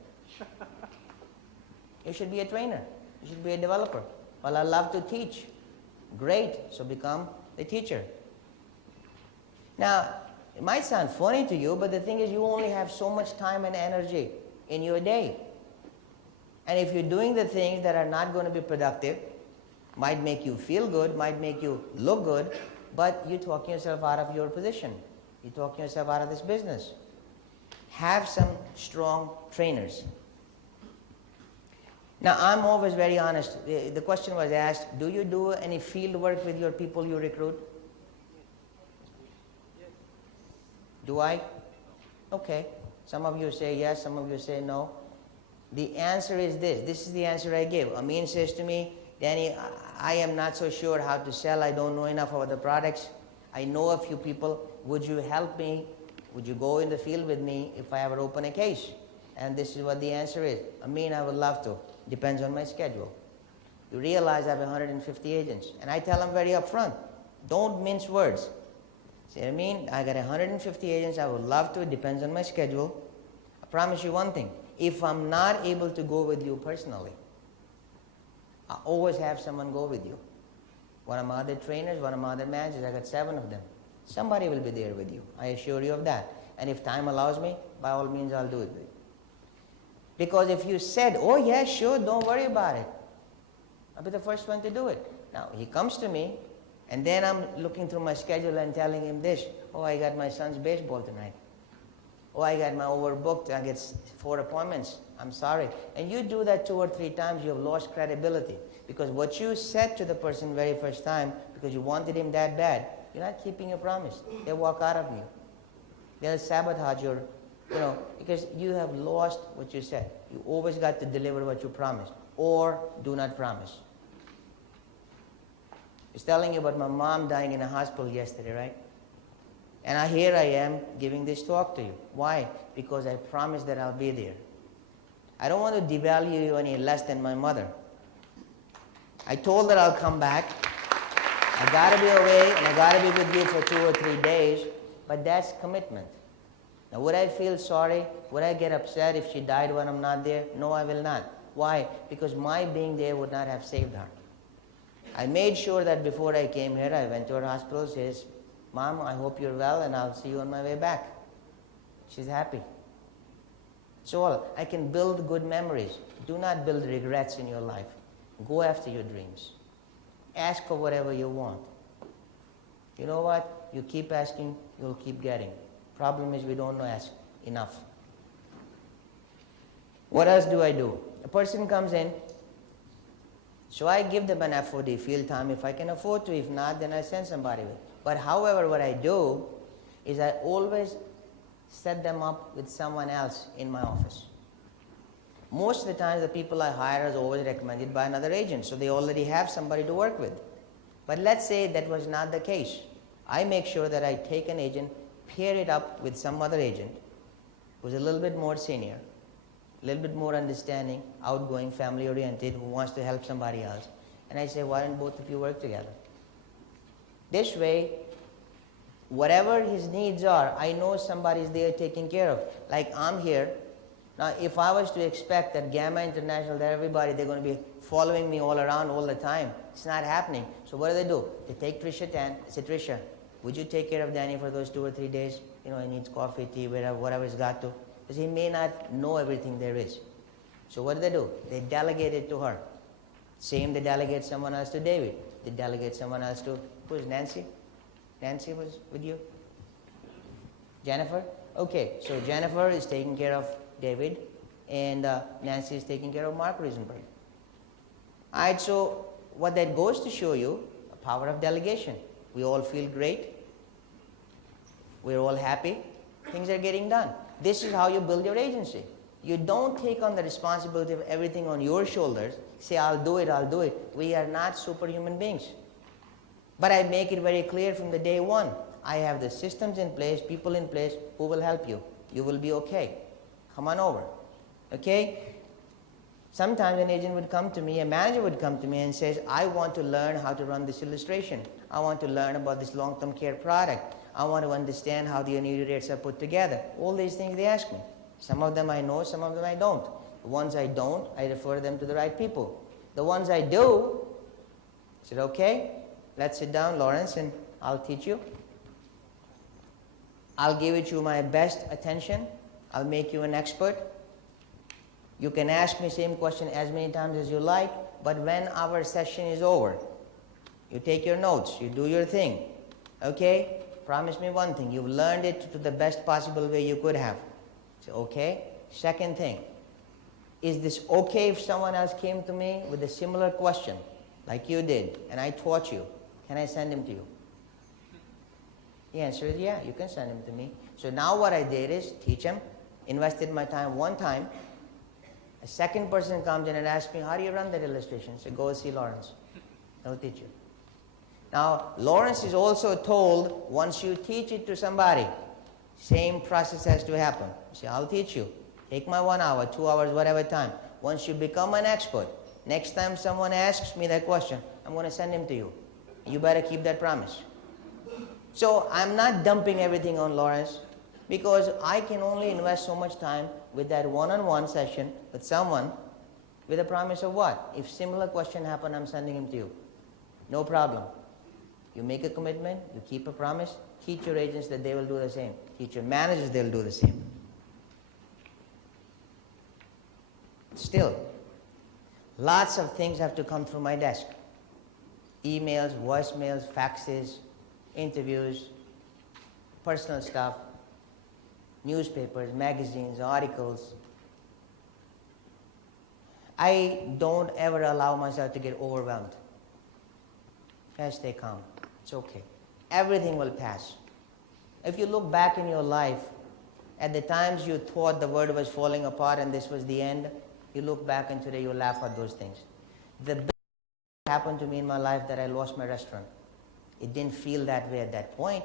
You should be a trainer. You should be a developer. Well, I love to teach. Great, so become a teacher. Now, it might sound funny to you, but the thing is you only have so much time and energy in your day. And if you're doing the things that are not going to be productive, might make you feel good, might make you look good, but you're talking yourself out of your position. You're talking yourself out of this business. Have some strong trainers. Now, I'm always very honest. The question was asked, do you do any field work with your people you recruit? Do I? Okay. Some of you say yes, some of you say no. The answer is this. This is the answer I give. Amin says to me, Danny, I am not so sure how to sell. I don't know enough about the products. I know a few people. Would you help me? Would you go in the field with me if I ever open a case? And this is what the answer is. Amin, I would love to. Depends on my schedule. You realize I have 150 agents. And I tell them very upfront, don't mince words. Say, Amin, I got 150 agents. I would love to. It depends on my schedule. I promise you one thing. If I'm not able to go with you personally, I always have someone go with you. One of my other trainers, one of my other managers, I got 7 of them. Somebody will be there with you. I assure you of that. And if time allows me, by all means, I'll do it. Because if you said, oh yeah, sure, don't worry about it, I'll be the first one to do it. Now, he comes to me, and then I'm looking through my schedule and telling him this. Oh, I got my son's baseball tonight. Oh, I got my overbooked. I get 4 appointments. I'm sorry. And you do that 2 or 3 times, you have lost credibility. Because what you said to the person very first time, because you wanted him that bad, you're not keeping your promise. They'll walk out of you. They'll sabotage your, because you have lost what you said. You always got to deliver what you promised, or do not promise. I was telling you about my mom dying in a hospital yesterday, right? And here I am giving this talk to you. Why? Because I promised that I'll be there. I don't want to devalue you any less than my mother. I told her I'll come back. I got to be away, and I got to be with you for 2 or 3 days, but that's commitment. Now, would I feel sorry? Would I get upset if she died when I'm not there? No, I will not. Why? Because my being there would not have saved her. I made sure that before I came here, I went to her hospital, says, Mom, I hope you're well, and I'll see you on my way back. She's happy. That's all. I can build good memories. Do not build regrets in your life. Go after your dreams. Ask for whatever you want. You know what? You keep asking, you'll keep getting. Problem is we don't ask enough. What else do I do? A person comes in, so I give them an FOD, field time, if I can afford to. If not, then I send somebody with. But however, what I do is I always set them up with someone else in my office. Most of the time, the people I hire is always recommended by another agent, so they already have somebody to work with. But let's say that was not the case. I make sure that I take an agent, pair it up with some other agent who's a little bit more senior, a little bit more understanding, outgoing, family-oriented, who wants to help somebody else. And I say, why don't both of you work together? This way, whatever his needs are, I know somebody's there taking care of. Like I'm here. Now, if I was to expect that Gamma International, that everybody, they're going to be following me all around all the time, it's not happening. So what do? They take Trisha Tan. I say, Trisha, would you take care of Danny for those 2 or 3 days? He needs coffee, tea, whatever he's got to. Because he may not know everything there is. So what do? They delegate it to her. Same, they delegate someone else to David. They delegate someone else to, who's Nancy? Nancy was with you? Jennifer? Okay, so Jennifer is taking care of David, and Nancy is taking care of Mark Risenberg. All right, so what that goes to show you, the power of delegation. We all feel great. We're all happy. Things are getting done. This is how you build your agency. You don't take on the responsibility of everything on your shoulders. Say, I'll do it, I'll do it. We are not superhuman beings. But I make it very clear from the day one. I have the systems in place, people in place who will help you. You will be okay. Come on over. Okay? Sometimes an agent would come to me, a manager would come to me and says, I want to learn how to run this illustration. I want to learn about this long-term care product. I want to understand how the annuity rates are put together. All these things they ask me. Some of them I know, some of them I don't. The ones I don't, I refer them to the right people. The ones I do, I said, okay, let's sit down, Lawrence, and I'll teach you. I'll give it you my best attention. I'll make you an expert. You can ask me the same question as many times as you like, but when our session is over, you take your notes, you do your thing. Okay? Promise me one thing. You've learned it to the best possible way you could have. So, okay? Second thing. Is this okay if someone else came to me with a similar question, like you did, and I taught you? Can I send him to you? The answer is yeah, you can send him to me. So now what I did is teach him, invested my time one time. A second person comes in and asks me, how do you run that illustration? So go see Lawrence. He'll teach you. Now, Lawrence is also told, once you teach it to somebody, same process has to happen. See, I'll teach you. Take my 1 hour, 2 hours, whatever time. Once you become an expert, next time someone asks me that question, I'm going to send him to you. You better keep that promise. So I'm not dumping everything on Lawrence, because I can only invest so much time with that one-on-one session with someone with a promise of what? If similar question happen, I'm sending him to you. No problem. You make a commitment, you keep a promise, teach your agents that they will do the same. Teach your managers they'll do the same. Still, lots of things have to come through my desk. Emails, voicemails, faxes, interviews, personal stuff, newspapers, magazines, articles. I don't ever allow myself to get overwhelmed. Just stay calm. It's okay. Everything will pass. If you look back in your life, at the times you thought the world was falling apart and this was the end, you look back and today you laugh at those things. The best thing happened to me in my life that I lost my restaurant. It didn't feel that way at that point.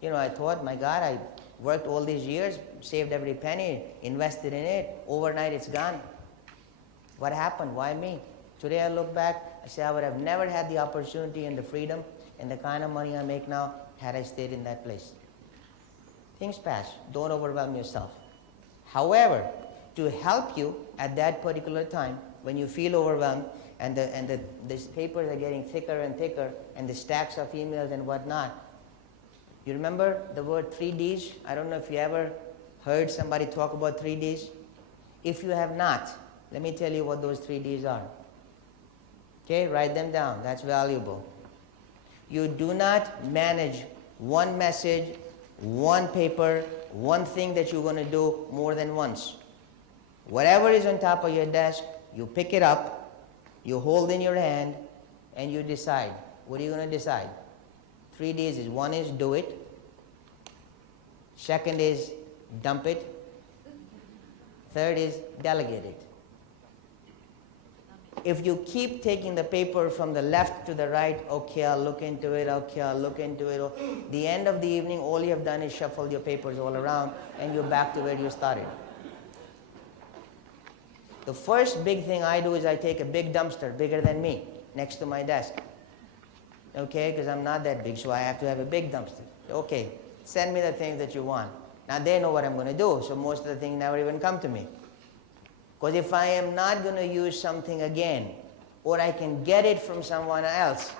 You know, I thought, my God, I worked all these years, saved every penny, invested in it. Overnight, it's gone. What happened? Why me? Today I look back, I say I would have never had the opportunity and the freedom and the kind of money I make now had I stayed in that place. Things pass. Don't overwhelm yourself. However, to help you at that particular time, when you feel overwhelmed and these papers are getting thicker and thicker and the stacks of emails and whatnot, you remember the word 3Ds? I don't know if you ever heard somebody talk about 3Ds. If you have not, let me tell you what those 3Ds are. Okay, write them down. That's valuable. You do not manage one message, one paper, one thing that you're going to do more than once. Whatever is on top of your desk, you pick it up, you hold in your hand, and you decide. What are you going to decide? 3 Ds is, one is do it, second is dump it, third is delegate it. If you keep taking the paper from the left to the right, okay, I'll look into it, okay, I'll look into it, the end of the evening, all you have done is shuffle your papers all around and you're back to where you started. The first big thing I do is I take a big dumpster, bigger than me, next to my desk. Okay, because I'm not that big, so I have to have a big dumpster. Okay, send me the things that you want. Now they know what I'm going to do, so most of the things never even come to me. Because if I am not going to use something again, or I can get it from someone else,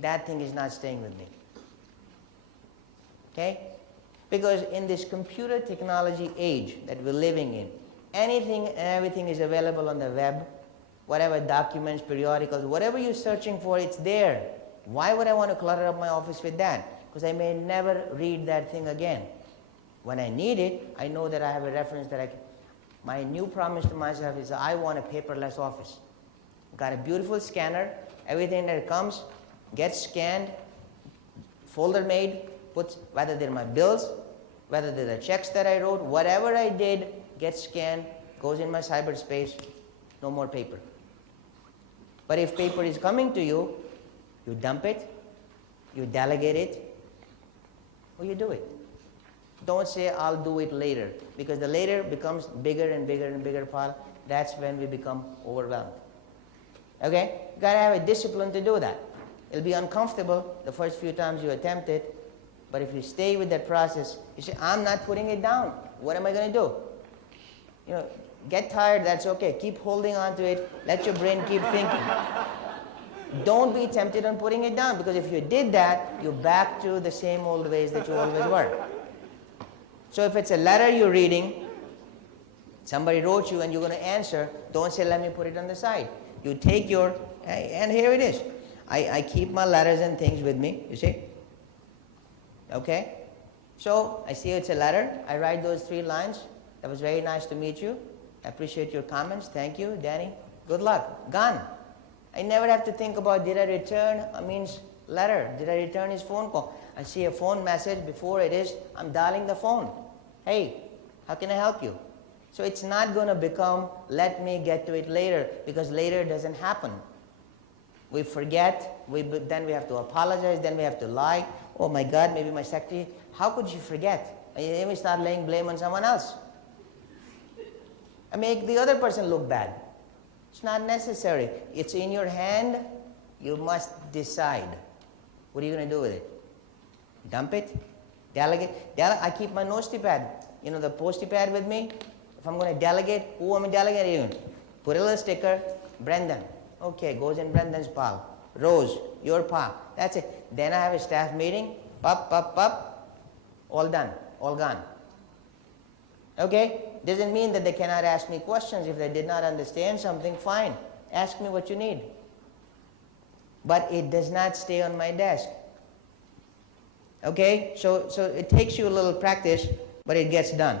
that thing is not staying with me. Okay? Because in this computer technology age that we're living in, anything and everything is available on the web, whatever documents, periodicals, whatever you're searching for, it's there. Why would I want to clutter up my office with that? Because I may never read that thing again. When I need it, I know that I have a reference that I can. My new promise to myself is I want a paperless office. Got a beautiful scanner, everything that comes gets scanned, folder made, puts, whether they're my bills, whether they're the checks that I wrote, whatever I did gets scanned, goes in my cyberspace, no more paper. But if paper is coming to you, you dump it, you delegate it, or you do it. Don't say, I'll do it later, because the later becomes bigger and bigger and bigger pile. That's when we become overwhelmed. Okay? You got to have a discipline to do that. It'll be uncomfortable the first few times you attempt it, but if you stay with that process, you say, I'm not putting it down. What am I going to do? You know, get tired, that's okay. Keep holding on to it. Let your brain keep thinking. Don't be tempted on putting it down, because if you did that, you're back to the same old ways that you always were. So if it's a letter you're reading, somebody wrote you and you're going to answer, don't say, let me put it on the side. You take your, and here it is. I keep my letters and things with me, you see. Okay? So I see it's a letter. I write those 3 lines. That was very nice to meet you. I appreciate your comments. Thank you, Danny. Good luck. Gone. I never have to think about, did I return Amin's letter? Did I return his phone call? I see a phone message before it is, I'm dialing the phone. Hey, how can I help you? So it's not going to become, let me get to it later, because later doesn't happen. We forget, then we have to apologize, then we have to lie. Oh my God, maybe my secretary, how could you forget? And then we start laying blame on someone else. I make the other person look bad. It's not necessary. It's in your hand. You must decide. What are you going to do with it? Dump it? Delegate? I keep my note pad, you know, the post-it pad with me. If I'm going to delegate, who am I delegating? Put a little sticker, Brendan. Okay, goes in Brendan's pile. Rose, your pa. That's it. Then I have a staff meeting. Pop, pop, pop. All done. All gone. Okay? Doesn't mean that they cannot ask me questions. If they did not understand something, fine. Ask me what you need. But it does not stay on my desk. Okay? So it takes you a little practice, but it gets done.